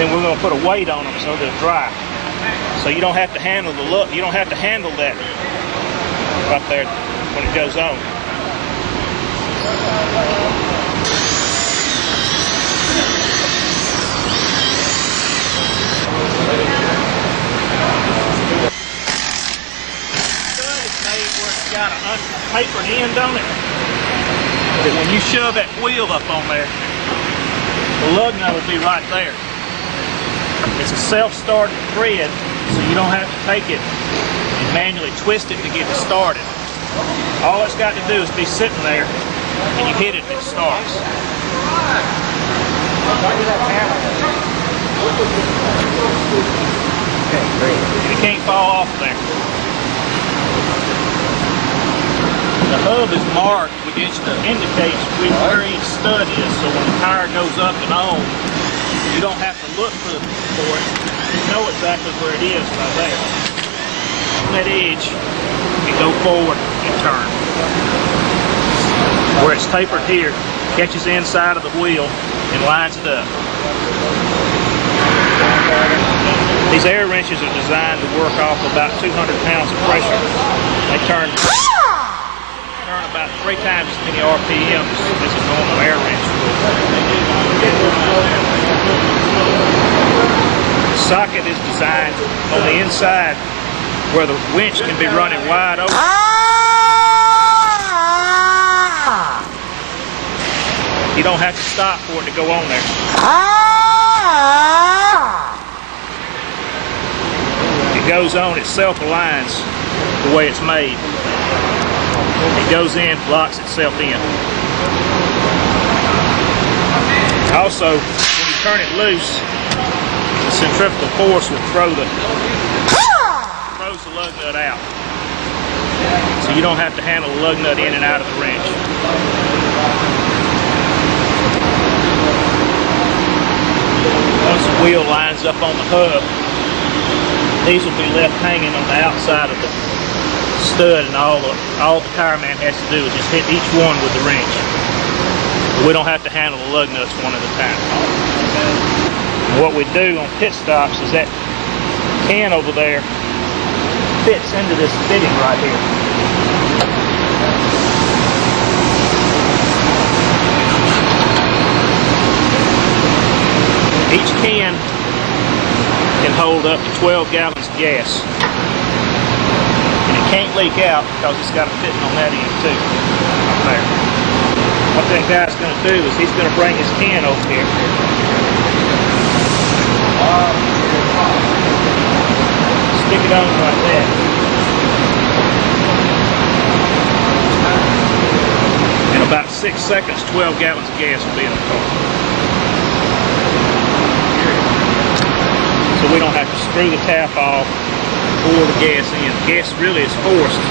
then we're going to put a weight on them so they'll dry. So you don't have to handle that right there when it goes on. It's got a tapered end on it, that when you shove that wheel up on there, the lug nut will be right there. It's a self-starting thread, so you don't have to take it and manually twist it to get it started. All it's got to do is be sitting there, and you hit it and it starts. And it can't fall off there. The hub is marked, which indicates where each stud is, so when the tire goes up and on, you don't have to look for it. You know exactly where it is right there. On that edge, you go forward and turn. Where it's tapered here, catches the inside of the wheel and lines it up. These air wrenches are designed to work off about 200 pounds of pressure. They turn about 3 times as many RPMs as a normal air wrench would. The socket is designed on the inside where the winch can be running wide open. You don't have to stop for it to go on there. It goes on, it self-aligns the way it's made. It goes in, locks itself in. Also, when you turn it loose, the centrifugal force will throws the lug nut out. So you don't have to handle the lug nut in and out of the wrench. Once the wheel lines up on the hub, these will be left hanging on the outside of the stud, and all the tire man has to do is just hit each one with the wrench. We don't have to handle the lug nuts one at a time. And what we do on pit stops is that can over there fits into this fitting right here. Each can hold up to 12 gallons of gas. Can't leak out because it's got a fitting on that end too. Right there. What that guy's going to do is he's going to bring his can over here. Stick it on like that. In about 6 seconds, 12 gallons of gas will be in the car. So we don't have to screw the tap off, pour the gas in. The gas really is forced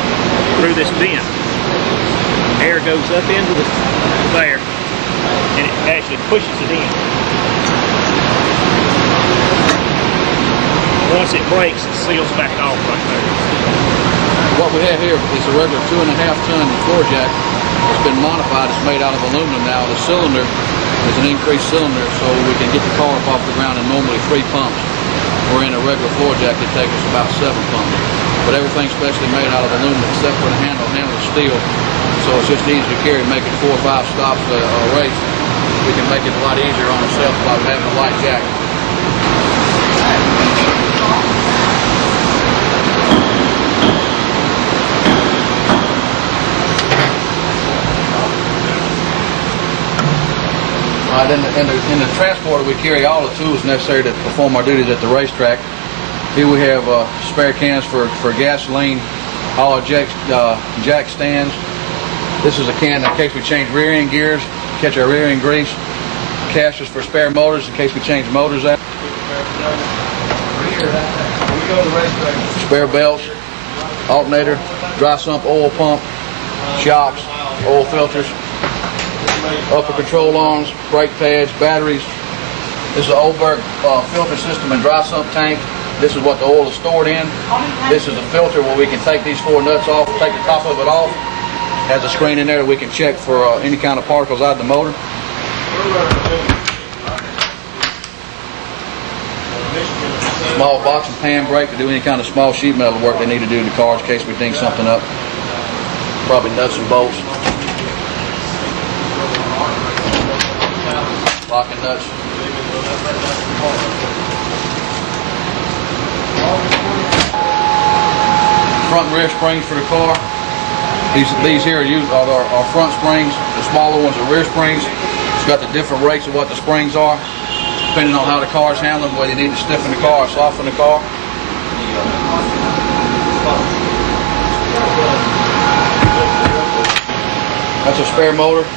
through this vent. Air goes up into there, and it actually pushes it in. Once it breaks, it seals back off right there. What we have here is a regular 2.5-ton floor jack. It's been modified. It's made out of aluminum now. The cylinder is an increased cylinder, so we can get the car up off the ground in normally 3 pumps. We're in a regular floor jack that takes us about 7 pumps. But everything's specially made out of aluminum except for the handle. The handle is steel. So it's just easy to carry, making 4 or 5 stops a race. We can make it a lot easier on ourselves by having a light jack. Right, in the transporter, we carry all the tools necessary to perform our duties at the racetrack. Here we have spare cans for gasoline, all our jack stands. This is a can in case we change rear end gears, catch our rear end grease. Casters for spare motors in case we change motors out. Spare belts, alternator, dry sump oil pump, shocks, oil filters, upper control arms, brake pads, batteries. This is an Oberg filter system and dry sump tank. This is what the oil is stored in. This is a filter where we can take these 4 nuts off, take the top of it off. Has a screen in there that we can check for any kind of particles out of the motor. small box and pan brake to do any kind of small sheet metal work they need to do in the car in case we ding something up. Probably nuts and bolts. Locking nuts. Front and rear springs for the car. These here are our front springs. The smaller ones are rear springs. It's got the different rates of what the springs are, depending on how the car is handling, whether you need to stiffen the car or soften the car. That's a spare motor.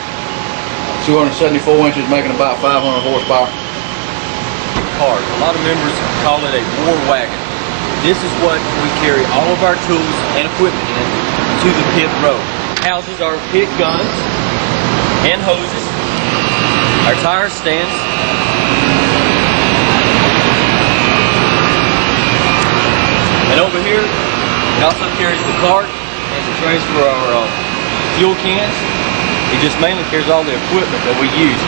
274 inches, making about 500 horsepower. Cars. A lot of members call it a war wagon. This is what we carry all of our tools and equipment in to the pit road. Houses our pit guns and hoses, our tire stands, and over here it also carries the cart and the trays for our fuel cans. It just mainly carries all the equipment that we use.